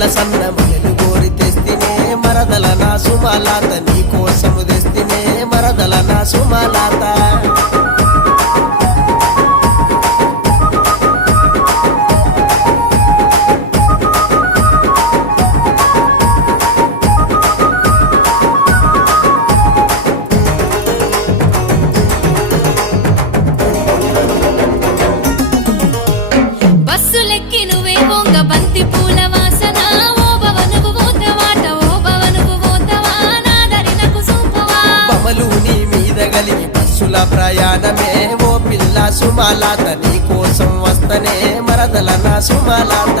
తెల్ల సన్న మల్లెలు గోరి తెస్తినే మరదల నా సుమలాత నీ కోసము తెస్తినే మరదల నా సుమలాత బస్సులెక్కి నువ్వే బొంగ బంతి పూల వాసన ఓ భవనుకు పోతవాట ఓ భవనుకు పోతవా నాదరినకు సూపవా బమలు నీ మీద గలిగి బస్సుల ప్రయాణమే ఓ పిల్ల సుమలాత నీ కోసం వస్తనే మరదల నా సుమలాత